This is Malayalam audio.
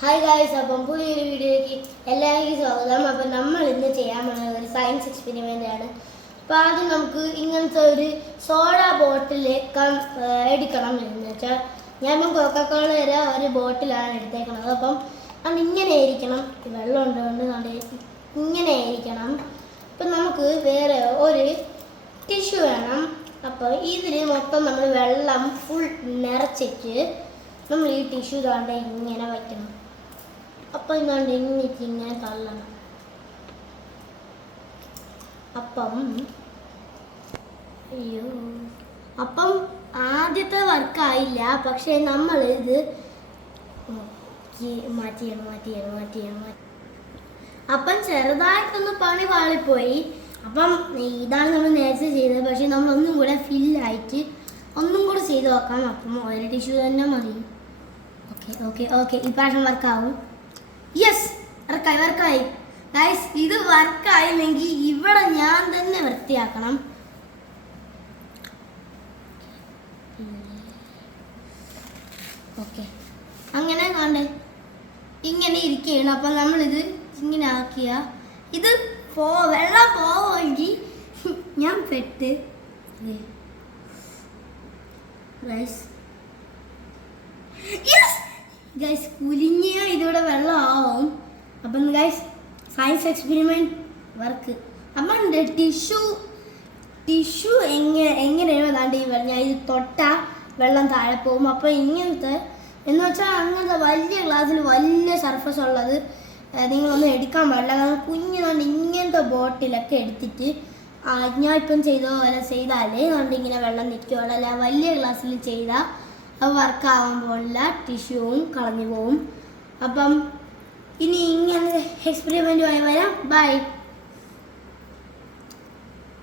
ഹായ് ഗായ്സ്, അപ്പം പുതിയൊരു വീഡിയോയ്ക്ക് എല്ലാവർക്കും സ്വാഗതം. അപ്പം നമ്മൾ ഇന്ന് ചെയ്യാൻ പോകുന്ന ഒരു സയൻസ് എക്സ്പെരിമെൻ്റ് ആണ്. അപ്പോൾ ആദ്യം നമുക്ക് ഇങ്ങനത്തെ ഒരു സോഡ ബോട്ടിൽ എടുക്കണം. എന്ന് വെച്ചാൽ ഞാനിപ്പം കൊക്കക്കോള വരെ ഒരു ബോട്ടിലാണ് എടുത്തേക്കുന്നത്. അപ്പം അത് ഇങ്ങനെ ആയിരിക്കണം, വെള്ളം ഉണ്ടുകൊണ്ട് ഇങ്ങനെ ആയിരിക്കണം. അപ്പം നമുക്ക് വേറെ ഒരു ടിഷ്യൂ വേണം. അപ്പോൾ ഇതിൽ മൊത്തം നമ്മൾ വെള്ളം ഫുൾ നിറച്ചിട്ട് നമ്മൾ ഈ ടിഷ്യൂ താണ്ട് ഇങ്ങനെ വയ്ക്കണം. അപ്പം ഇങ്ങോട്ട് ഇങ്ങനെ തള്ളണം. അപ്പം ആദ്യത്തെ വർക്കായില്ല, പക്ഷെ നമ്മൾ ഇത് മാറ്റിയാണ്. അപ്പം ചെറുതായിട്ടൊന്ന് പണി പാളിപ്പോയി. അപ്പം ഇതാണ് നമ്മൾ നേരത്തെ ചെയ്തത്, പക്ഷെ നമ്മൾ ഒന്നും കൂടെ ഫില്ലായിട്ട് ഒന്നും കൂടെ ചെയ്ത് നോക്കാം. അപ്പം ഒരു ടിഷ്യൂ തന്നെ മതി. ഓക്കെ ഇപ്രാവശ്യം വർക്കാവും. Yes, വർക്കായി guys. ഇത് വർക്കായില്ലെങ്കിൽ ഇവിടെ ഞാൻ തന്നെ വൃത്തിയാക്കണം. ഓക്കെ, അങ്ങനെ കണ്ടേ ഇങ്ങനെ ഇരിക്കുകയാണ്. അപ്പം നമ്മളിത് ഇങ്ങനെ ആക്കിയ ഇത് വെള്ളം പോവുമെങ്കിൽ ഞാൻ പെട്ട് ഗൈസ് കുലിഞ്ഞ ഇതിവിടെ വെള്ളം ആവും. അപ്പം ഗൈസ് സയൻസ് എക്സ്പെരിമെൻറ്റ് വർക്ക്. അപ്പം ടിഷ്യൂ എങ്ങനെയാണ് താണ്ട് ഈ വെള്ളം ഞാൻ ഇത് തൊട്ടാൽ വെള്ളം താഴെ പോകും. അപ്പം ഇങ്ങനത്തെ എന്ന് വെച്ചാൽ അങ്ങനത്തെ വലിയ ഗ്ലാസ്സിൽ വലിയ സർഫസ് ഉള്ളത് നിങ്ങളൊന്നും എടുക്കാൻ പാടില്ല. കാരണം കുഞ്ഞുകൊണ്ട് ഇങ്ങനത്തെ ബോട്ടിലൊക്കെ എടുത്തിട്ട് ഞാൻ ഇപ്പം ചെയ്ത പോലെ ചെയ്താലേ അതുകൊണ്ട് ഇങ്ങനെ വെള്ളം നിൽക്കുകയുള്ളൂ. അല്ല വലിയ ഗ്ലാസ്സിൽ ചെയ്താൽ അത് വർക്കാവുമ്പോഴുള്ള ടിഷ്യൂവും കളഞ്ഞു പോവും. അപ്പം ഇനി ഇങ്ങനെ എക്സ്പെരിമെൻറ്റുമായി വരാം. ബൈ.